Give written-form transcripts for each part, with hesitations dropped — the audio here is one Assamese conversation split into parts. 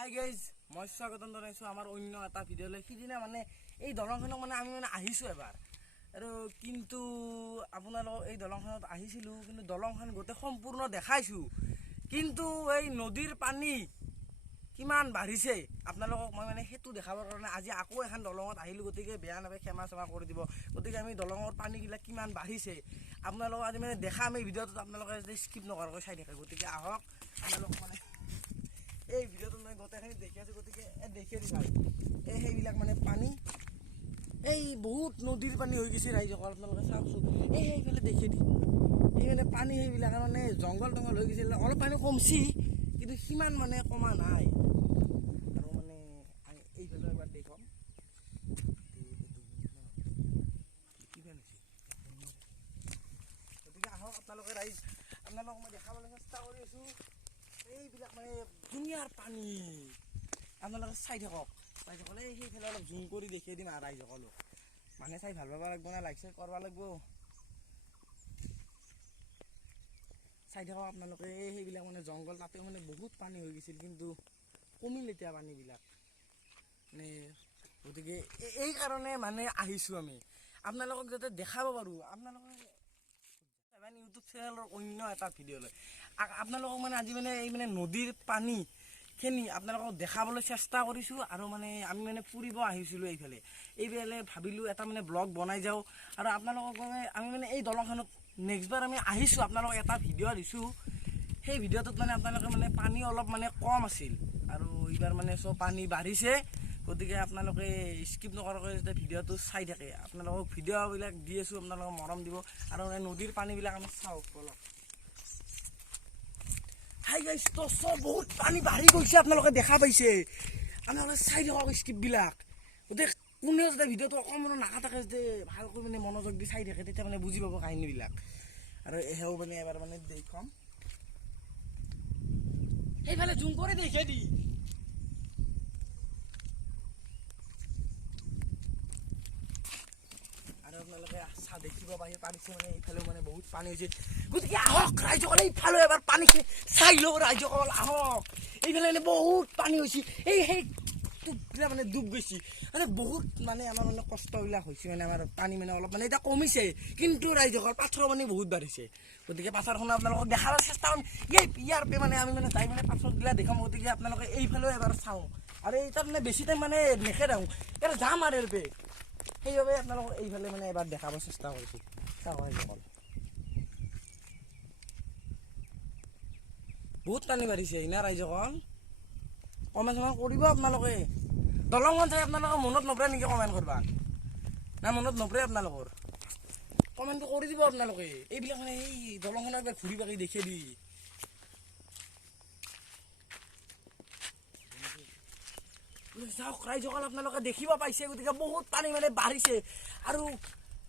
হাই গাইজ, মই স্বাগতম জনাইছোঁ আমাৰ অন্য এটা ভিডিঅ'লৈ। সিদিনা মানে এই দলংখনক মানে আমি মানে আহিছোঁ এবাৰ, আৰু কিন্তু আপোনালোকক এই দলংখনত আহিছিলোঁ, কিন্তু দলংখন গোটেই সম্পূৰ্ণ দেখাইছোঁ, কিন্তু এই নদীৰ পানী কিমান বাঢ়িছে আপোনালোকক মই মানে সেইটো দেখাবৰ কাৰণে আজি আকৌ এখন দলঙত আহিলোঁ। গতিকে বেয়া নাপায়, ক্ষমা চেমা কৰি দিব। গতিকে আমি দলঙৰ পানীবিলাক কিমান বাঢ়িছে আপোনালোকক আজি মানে দেখাম এই ভিডিঅ'টোত, আপোনালোকে যদি স্কিপ নকৰাকৈ চাই থাকে। গতিকে আহক, আপোনালোক মানে এই ভিডিঅ'টো মই গোটেইখিনি দেখি আছোঁ। গতিকে দেখি দিবা সেইবিলাক মানে পানী, এই বহুত নদীৰ পানী হৈ গৈছে ৰাইজসকল। আপোনালোকে চাওকচোন, সেইফালে দেখি দি এই মানে পানী সেইবিলাক মানে জংঘল টংঘল হৈ গৈছিল। অলপ পানী কমছি, কিন্তু সিমান মানে কমা নাই। আৰু মানে এইফালে এবাৰ দেখুৱাম, গতিকে আহক আপোনালোকে ৰাইজ, আপোনালোকক মই দেখাবলৈ চেষ্টা কৰি আছোঁ। এইবিলাক মানে ধুনীয়াৰ পানী আপোনালোকে চাই থাকক। ৰাইজসকলে সেইফালে অলপ জুম কৰি দেখিয়াই দিম আৰু ৰাইজসকলক মানে চাই ভাল পাব লাগিব না, লাইক চাইক কৰিব লাগিব। চাই থাকক আপোনালোকে, সেইবিলাক মানে জংঘল, তাতে মানে বহুত পানী হৈ গৈছিল, কিন্তু কমিল এতিয়া পানীবিলাক মানে। গতিকে এই কাৰণে মানে আহিছোঁ আমি আপোনালোকক যাতে দেখাব পাৰোঁ। আপোনালোকে ইউটিউব চেনেলৰ অন্য এটা ভিডিঅ'লৈ আপোনালোকক মানে আজি মানে এই মানে নদীৰ পানীখিনি আপোনালোকক দেখাবলৈ চেষ্টা কৰিছোঁ। আৰু মানে আমি মানে ফুৰিব আহিছিলোঁ এইফালে ভাবিলোঁ এটা মানে ব্লগ বনাই যাওঁ। আৰু আপোনালোকক মানে আমি মানে এই দলংখনত নেক্সটবাৰ আমি আহিছোঁ, আপোনালোকক এটা ভিডিঅ' দিছোঁ। সেই ভিডিঅ'টোত মানে আপোনালোকে মানে পানী অলপ মানে কম আছিল, আৰু এইবাৰ মানে চব পানী বাঢ়িছে। গতিকে আপোনালোকে স্কিপ নকৰাকৈ যেতিয়া ভিডিঅ'টো চাই থাকে, আপোনালোকক ভিডিঅ'বিলাক দি আছোঁ, আপোনালোকক মৰম দিব। আৰু নদীৰ পানীবিলাক আমি চাওক অলপ। হাই গাইছ, তো চব বহুত পানী বাঢ়ি গৈছে, আপোনালোকে দেখা পাইছে। আপোনালোকে চাই থাকক স্কিপবিলাক। গতিকে কোনেও যাতে ভিডিঅ'টো অকণমানো নাকাটাকে যাতে ভালকৈ মানে মনোযোগ দি চাই থাকে, তেতিয়া মানে বুজি পাব কাহিনীবিলাক। আৰু এও মানে এবাৰ মানে দেখুৱাম, সেইফালে জুম কৰি দেখে দি আৰু আপোনালোকে দেখিব পাৰিছে মানে এইফালেও মানে বহুত পানী হৈছে। গতিকে আহক ৰাইজসকল, এইফালে এবাৰ পানীখিনি চাই লওঁ ৰাইজসকল, আহক। এইফালে মানে বহুত পানী হৈছে, সেই টোপবিলাক মানে ডুব গৈছে, মানে বহুত মানে আমাৰ মানে কষ্টবিলাক হৈছে। মানে আমাৰ পানী মানে অলপ মানে এতিয়া কমিছে, কিন্তু ৰাইজসকল পাথৰৰ পানী বহুত বাঢ়িছে। গতিকে পাথৰখন আপোনালোকক দেখাবলৈ চেষ্টা কৰিম। ইয়াৰ পৰা মানে আমি মানে যাই মানে পাথৰবিলাক দেখাম। গতিকে আপোনালোকে এইফালেও এবাৰ চাওঁ, আৰু এই তাত মানে বেছি টাইম মানে নেখেদাওঁ, ইয়াত যাম আৰু ইয়াৰ পৰা। সেইবাবে আপোনালোকক এইফালে মানে এবাৰ দেখাব চেষ্টা কৰিছোঁ। চাওক ৰাইজসকল, বহুত পানী বাঢ়িছে না ৰাইজসকল। কমেণ্ট চমেণ্ট কৰিব আপোনালোকে। দলংখন চাই আপোনালোকৰ মনত নপৰে নেকি কমেণ্ট কৰিব? না মনত নপৰে আপোনালোকৰ? কমেণ্টটো কৰি দিব আপোনালোকে। এইবিলাক মানে এই দলংখনত একবাৰ ঘূৰি পাকি দেখে দি চাওক ৰাইজসকল, আপোনালোকে দেখিব পাইছে। গতিকে বহুত পানী মানে বাঢ়িছে, আৰু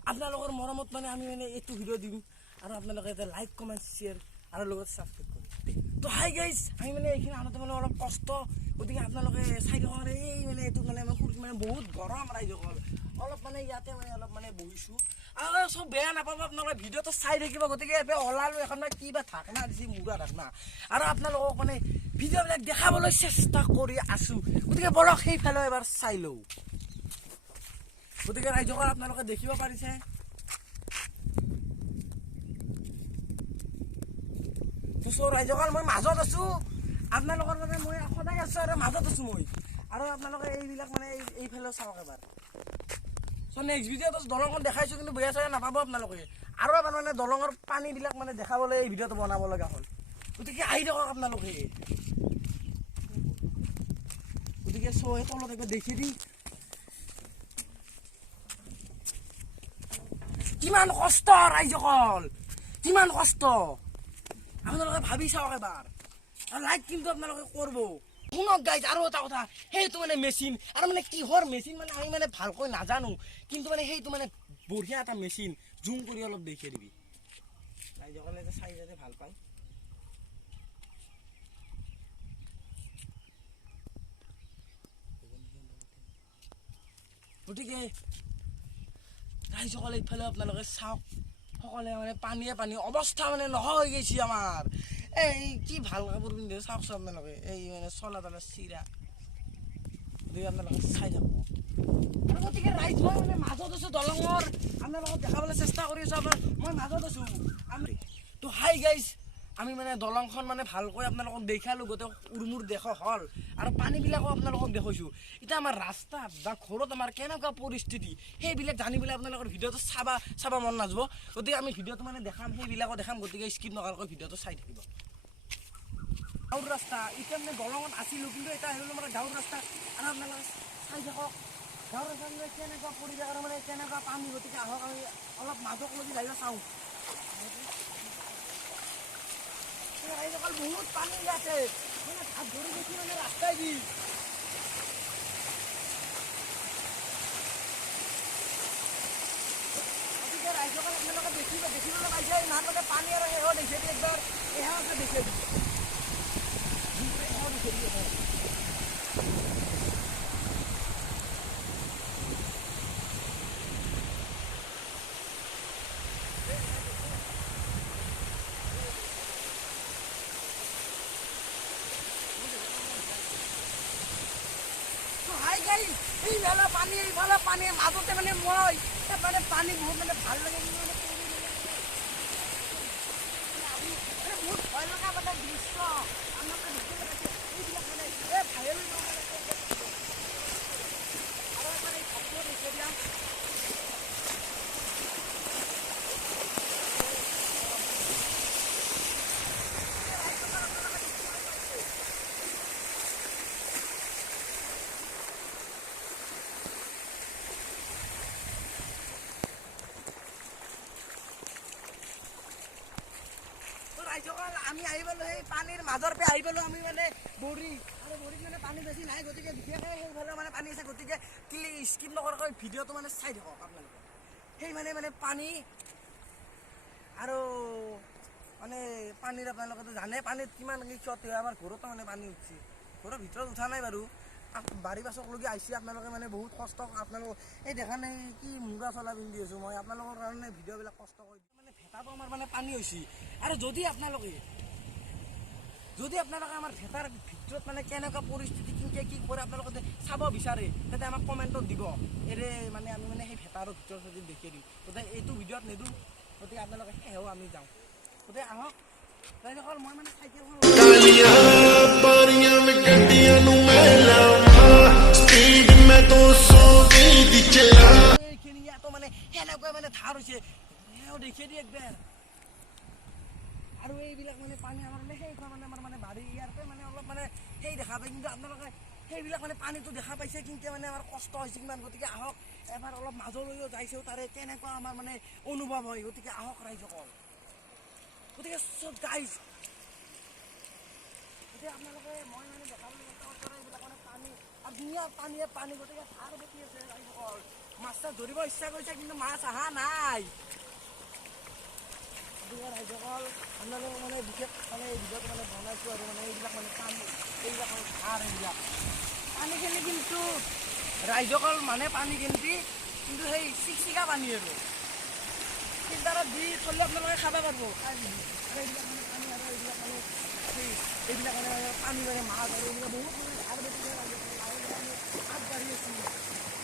আপোনালোকৰ মৰমত মানে আমি মানে এইটো ভিডিঅ' দিম। আৰু আপোনালোকে এটা লাইক কমেণ্ট শ্বেয়াৰ আৰু লগত ছাবস্ক্ৰাইব কৰিব। তো হাই গাইজ, আমি মানে এইখিনি আনোতে মানে অলপ কষ্ট। গতিকে আপোনালোকে চাই থাকক। এই মানে এইটো মানে মানে বহুত গৰম ৰাইজসকল। অলপ মানে ইয়াতে মানে অলপ মানে বহিছোঁ, আৰু চব বেয়া নাপাব, আপোনালোকে ভিডিঅ'টো চাই থাকিব। গতিকে এবাৰ ওলালোঁ এখন মানে কিবা ঢাকনা দিছে, মুগা ঢাকনা, আৰু আপোনালোকক মানে ভিডিঅ'বিলাক দেখাবলৈ চেষ্টা কৰি আছোঁ। গতিকে বলক সেইফালে এবাৰ চাই লওঁ। গতিকে ৰাইজসকল, আপোনালোকে দেখিব পাৰিছে, ৰাইজসকল মই মাজত আছোঁ। আপোনালোকৰ মানে মই সদায় আছোঁ আৰু মাজত আছোঁ মই। আৰু আপোনালোকে এইবিলাক মানে এইফালেও চাওক এবাৰ। চ' নেক্সট ভিডিঅ'টো দলংখন দেখাইছোঁ, কিন্তু বেয়া চেয়া নাপাব আপোনালোকে। আৰু এবাৰ মানে দলঙৰ পানীবিলাক মানে দেখাবলৈ এই ভিডিঅ'টো বনাব লগা হ'ল। গতিকে আহি থাকক আপোনালোকে। গতিকে চৈ তলত একবাৰ দেখি দি কিমান কষ্ট ৰাইজসকল, কিমান কষ্ট আপোনালোকে ভাবি চাওক এবাৰ। আৰু লাইক কিন্তু আপোনালোকে কৰিব। শুনক গাইজ, আৰু এটা কথা, সেইটো মানে মেচিন, আৰু মানে কিহৰ মেচিন মানে আমি মানে ভালকৈ নাজানো, কিন্তু মানে সেইটো মানে বঢ়িয়া এটা মেচিন। জুম কৰি অলপ দেখিয়াই দিবি ৰাইজসকলে, যে চাই যাতে ভাল পায়। গতিকে ৰাইজসকলে এইফালে আপোনালোকে চাওক, সকলোৱে মানে পানীয়ে পানী, অৱস্থা মানে নোহোৱা হৈ গৈছে আমাৰ। এই কি ভাল কাপোৰ পিন্ধি চাওকচোন আপোনালোকে এই মানে চলা তলা চিৰা গতিকে আপোনালোকে চাই থাকক আৰু গতিকে ৰাইজ মই মানে মাজত আছোঁ দলঙৰ আপোনালোকক দেখাবলৈ চেষ্টা কৰি আছোঁ আপোনাৰ মই মাজত আছোঁ আমি তো হাই গাইজ আমি মানে দলংখন মানে ভালকৈ আপোনালোকক দেখালোঁ গোটেই উৰমুৰ দেশ হ'ল আৰু পানীবিলাকো আপোনালোকক দেখুৱাইছোঁ এতিয়া আমাৰ ৰাস্তাত বা ঘৰত আমাৰ কেনেকুৱা পৰিস্থিতি সেইবিলাক জানিবলৈ আপোনালোকৰ ভিডিঅ'টো চাব মন নাযাব গতিকে আমি ভিডিঅ'টো মানে দেখাম সেইবিলাকো দেখাম গতিকে স্কিপ নকৰাকৈ ভিডিঅ'টো চাই থাকিব গাঁৱৰ ৰাস্তা এতিয়া মানে দলঙত আছিলোঁ কিন্তু এটা আহিলোঁ মানে গাঁৱৰ ৰাস্তা আৰু আপোনালোকে চাই থাকক গাঁৱৰ ৰাস্তা মানে কেনেকুৱা পৰিৱেশ আৰু মানে কেনেকুৱা পানী গতিকে আহক আমি অলপ মাজক লাগি যাই চাওঁ বহুত পানী ইয়াতে মানে হাত ধৰি দেখি মানে ৰাস্তাই দি গতিকে ৰাইজসকল আপোনালোকে দেখিবলৈ পাইছে ইমানতে পানী আৰু সেহৰ দেখে দি একবাৰ এহে আছে দেখে দি এইফালে পানী মাজতে মানে মই মানে পানী বহুত মানে ভাল লাগে বহুত ভয় লগা মানে দৃশ্য আমাক এইবিলাক মানে ভাইৰেল আৰু মানে ভক্ত দিছে দিয়া আমি আহি পালোঁ সেই পানীৰ মাজৰ পৰা আহি পালোঁ আমি মানে বৰি আৰু বৰিত মানে পানী বেছি নাই গতিকে বিশেষকৈ সেইফালে মানে পানী আছে গতিকে স্কিপ নকৰাকৈ ভিডিঅ'টো মানে চাই থাকক আপোনালোকে সেই মানে পানী আৰু মানে পানীৰ আপোনালোকেতো জানে পানীত কিমান কি ক্ষতি হয় আমাৰ ঘৰতো মানে পানী উঠিছে ঘৰৰ ভিতৰত উঠা নাই বাৰু বাৰী পাছকলৈকে আহিছে আপোনালোকে মানে বহুত কষ্ট আপোনালোক এই দেখা নাই কি মুগা চলা পিন্ধি আছোঁ মই আপোনালোকৰ কাৰণে ভিডিঅ'বিলাক কষ্ট কৰি মানে ভেটাটো আমাৰ মানে পানী হৈছে আৰু যদি আপোনালোকে আমাৰ ভেটাৰ ভিতৰত মানে কেনেকুৱা পৰিস্থিতি কি কৰে আপোনালোকে চাব বিচাৰে তেতিয়া আমাক কমেণ্টত দিব এৰে মানে আমি মানে সেই ভেটাৰৰ ভিতৰত যদি দেখি দিওঁ গতিকে এইটো ভিডিঅ'ত নিদিওঁ গতিকে আপোনালোকে সেয়াও আমি যাওঁ গতিকে আহক ৰাইজসকল মই মানে চাইকেলখন এইখিনি ইয়াতো মানে সেনেকুৱা মানে ধাৰ হৈছে দেখি দিয়ে একবাৰ আৰু এইবিলাক মানে পানী আমাৰ মানে সেইখন মানে আমাৰ মানে বাৰী ইয়াতে মানে অলপ মানে সেই দেখা পায় কিন্তু আপোনালোকে সেইবিলাক মানে পানীটো দেখা পাইছে কিন্তু মানে আমাৰ কষ্ট হৈছে কিমান গতিকে আহক এবাৰ অলপ মাজলৈও যাইছেও তাৰে কেনেকুৱা আমাৰ মানে অনুভৱ হয় গতিকে আহক ৰাইজসকল গতিকে চব গাইজ গতিকে আপোনালোকে মই মানে দেখাবলৈ চেষ্টা কৰোঁ এইবিলাক মানে পানী আৰু ধুনীয়া পানী গতিকে ধাৰ বেছি আছে ৰাইজসকল মাছ চাছ ধৰিব ইচ্ছা কৰিছে কিন্তু মাছ অহা নাই ৰাইজসকল আপোনালোকে মানে বিশেষ মানে এই ভিডিঅ'টো মানে বনাইছোঁ আৰু মানে এইবিলাক মানে পানী এইবিলাক মানে ধাৰ এইবিলাক পানীখিনি কিন্তু ৰাইজসকল মানে পানী কিন্তু সেই চিকচিকা পানী আৰু ফিল্টাৰত দি থ'লে আপোনালোকে খাব পাৰিব আৰু এইবিলাক মানে পানী আৰু এইবিলাক মানে এইবিলাক মানে পানী মানে মাছ আৰু এইবিলাক বহুত মানে ধাৰ বেছি আগবাঢ়ি আছোঁ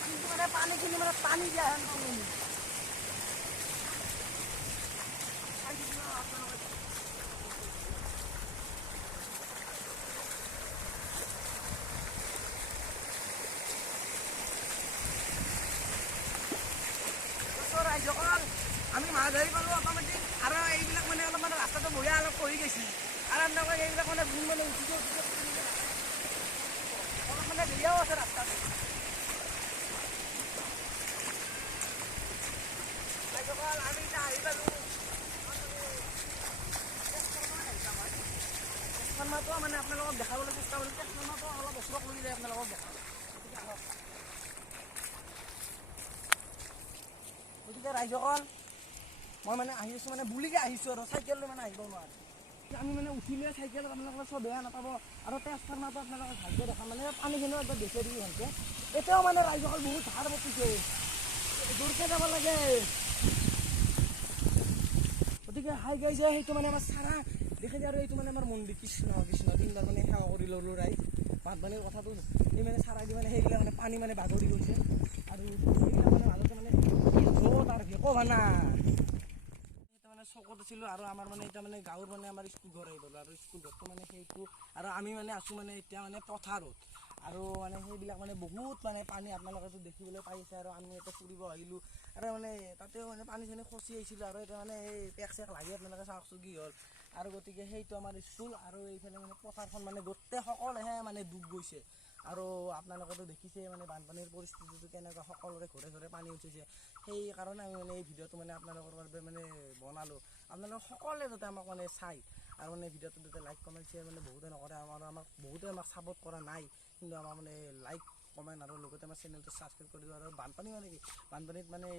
কিন্তু মানে পানীখিনি মানে পানী দিয়া হেন পাওঁ ৰাইজসকল আমি মাছ ধৰি পালোঁ অট'মেটিক আৰু এইবিলাক মানে অলপ মানে ৰাস্তাটো বঢ়িয়া অলপ পৰি গৈছে আৰু আপোনালোকে এইবিলাক মানে গুণ মানে উঠিছে অলপ মানে বেয়াও আছে ৰাস্তাটো ৰাইজসকল আমি এতিয়া আহি পালোঁ ট্ৰেন্সফৰ্মাৰটো মানে আপোনালোকক দেখাবলৈ চেষ্টা কৰিলোঁ ট্ৰেন্সফৰ্মাৰটো অলপ ওচৰত লৈ যায় আপোনালোকক দেখাওঁ গতিকে ৰাইজসকল মই মানে আহি আছোঁ মানে বুলিকে আহিছোঁ আৰু চাইকেল লৈ মানে আহিব নোৱাৰোঁ আমি মানে উঠিলে চাইকেলত আপোনালোকে চব বেয়া নাপাব আৰু ট্ৰেন্সফৰ্মাৰটো আপোনালোকে ভালকৈ দেখা মানে পানীখিনিও একদম বেছি দি ভালকৈ এতিয়াও মানে ৰাইজসকল বহুত ধাৰ বতিছে দূৰকৈ যাব লাগে গতিকে হাই গাইছে সেইটো মানে আমাৰ চাৰা দেখি আৰু এইটো মানে আমাৰ মন্দিৰ কৃষ্ণ কৃষ্ণ তিনিবাৰ মানে সেৱা কৰি ল'লোঁ ৰাইজ বানপানীৰ কথাটো এই মানে চাৰাই দি মানে সেইবিলাক মানে পানী মানে বাগৰি গৈছে আৰু সেইবিলাক মানে মাজতে মানে তাৰ ক'বা না এটা মানে চকত আছিলোঁ আৰু আমাৰ মানে এতিয়া মানে গাঁৱৰ মানে আমাৰ স্কুল ঘৰ আহি গ'লোঁ আৰু স্কুল ঘৰটো মানে সেইটো আৰু আমি মানে আছোঁ মানে এতিয়া মানে পথাৰত আৰু মানে সেইবিলাক মানে বহুত মানে পানী আপোনালোকেতো দেখিবলৈ পাইছে আৰু আমি এতিয়া ফুৰিব আহিলোঁ আৰু মানে তাতেও মানে পানী চানী খচি আহিছিলোঁ আৰু এতিয়া মানে এই পেক চেক লাগি আপোনালোকে চাওকচোন কি হ'ল আৰু গতিকে সেইটো আমাৰ স্কুল আৰু এইফালে মানে পথাৰখন মানে গোটেই সকলোহে মানে ডুব গৈছে আৰু আপোনালোকেতো দেখিছে মানে বানপানীৰ পৰিস্থিতিটো কেনেকুৱা সকলোৰে ঘৰে ঘৰে পানী উঠিছে সেইকাৰণে আমি মানে এই ভিডিঅ'টো মানে আপোনালোকৰ বাবে মানে বনালোঁ আপোনালোকে সকলোৱে যাতে আমাক মানে চাই আৰু মানে ভিডিঅ'টো যাতে লাইক কমেণ্ট শ্বেয়াৰ মানে বহুতে নকৰে আমাক বহুতে আমাক ছাপোৰ্ট কৰা নাই কিন্তু আমাৰ মানে লাইক কমেণ্ট আৰু লগতে আমাৰ চেনেলটো ছাবস্ক্ৰাইব কৰি দিব আৰু বানপানী মানে কি বানপানীত মানে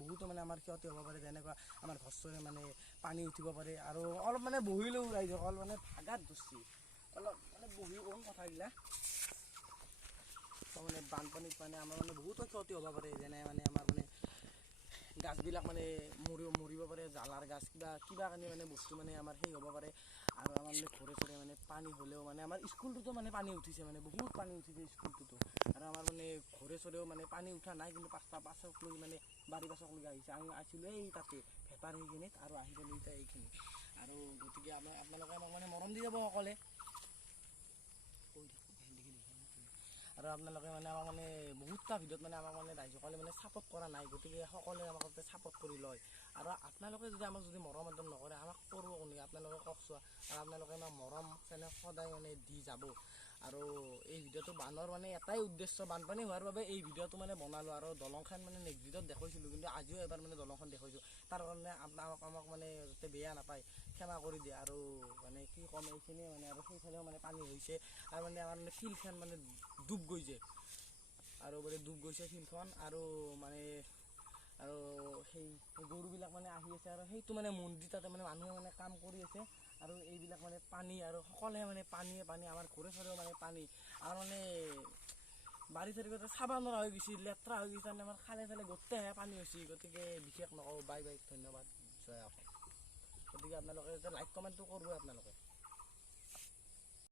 বহুতো মানে আমাৰ ক্ষতি হ'ব পাৰে যেনেকুৱা আমাৰ ঘৰ চৰে মানে পানী উঠিব পাৰে আৰু অলপ মানে বহিলেও ৰাইজসকল মানে ভাগাত ধৰছি অলপ মানে বহি কম কথাবিলাক মানে বানপানীত মানে আমাৰ মানে বহুতো ক্ষতি হ'ব পাৰে যেনে মানে আমাৰ মানে গাছবিলাক মানে মৰিব পাৰে জালাৰ গাছ কিবা কানি মানে বস্তু মানে আমাৰ সেই হ'ব পাৰে আৰু আমাৰ মানে ঘৰে চৰে মানে পানী হ'লেও মানে আমাৰ স্কুলটোতো মানে পানী উঠিছে মানে বহুত পানী উঠিছে স্কুলটোতো আৰু আমাৰ মানে ঘৰে চৰেও মানে পানী উঠা নাই কিন্তু পাছক লৈ মানে বাৰী পাছক লৈ আহিছে আমি আছিলোঁ এই তাতে ভেটাৰ সেইখিনিত আৰু আহি গ'লোঁ এতিয়া এইখিনি আৰু গতিকে আপোনালোকে আমাক মানে মৰম দি যাব সকলে আৰু আপোনালোকে মানে আমাক মানে বহুতটা ভিডিঅ'ত মানে আমাক মানে ৰাইজসকলে মানে ছাপোৰ্ট কৰা নাই গতিকে সকলোৱে আমাক ছাপোৰ্ট কৰি লয় আৰু আপোনালোকে যদি আমাক যদি মৰম একদম নকৰে আমাক কৰিব কোনে আপোনালোকে কওকচোন আৰু আপোনালোকে আমাক মৰম চেনেহ সদায় মানে দি যাব আৰু এই ভিডিঅ'টো বানৰ মানে এটাই উদ্দেশ্য বানপানী হোৱাৰ বাবে এই ভিডিঅ'টো মানে বনালোঁ আৰু দলংখন মানে নেক্সট ভিডিঅ'ত দেখুৱাইছিলোঁ কিন্তু আজিও এবাৰ মানে দলংখন দেখুৱাইছোঁ তাৰ কাৰণে আমাক মানে যাতে বেয়া নাপায় ক্ষমা কৰি দিয়ে আৰু মানে কি ক'ম এইখিনিয়ে মানে আৰু সেইফালেও মানে পানী হৈছে আৰু মানে আমাৰ মানে ফিল্ডখন মানে ডুব গৈছে আৰু বোলে ডুব গৈছে ফিল্ডখন আৰু মানে আৰু সেই গৰুবিলাক মানে আহি আছে আৰু সেইটো মানে মন্দিৰ তাতে মানে মানুহে মানে কাম কৰি আছে আৰু এইবিলাক মানে পানী আৰু সকলোৱে মানে পানী আমাৰ ঘৰে চৰেও মানে পানী আৰু মানে বাৰী চাৰী গোটেই চাব নোৱাৰা হৈ গৈছে লেতেৰা হৈ গৈছে আমাৰ খালে চালে গোটেইহে পানী হৈছে গতিকে বিশেষ নকওঁ বাই বাই ধন্যবাদ জয় অসম গতিকে আপোনালোকে লাইক কমেণ্টটো কৰিব আপোনালোকে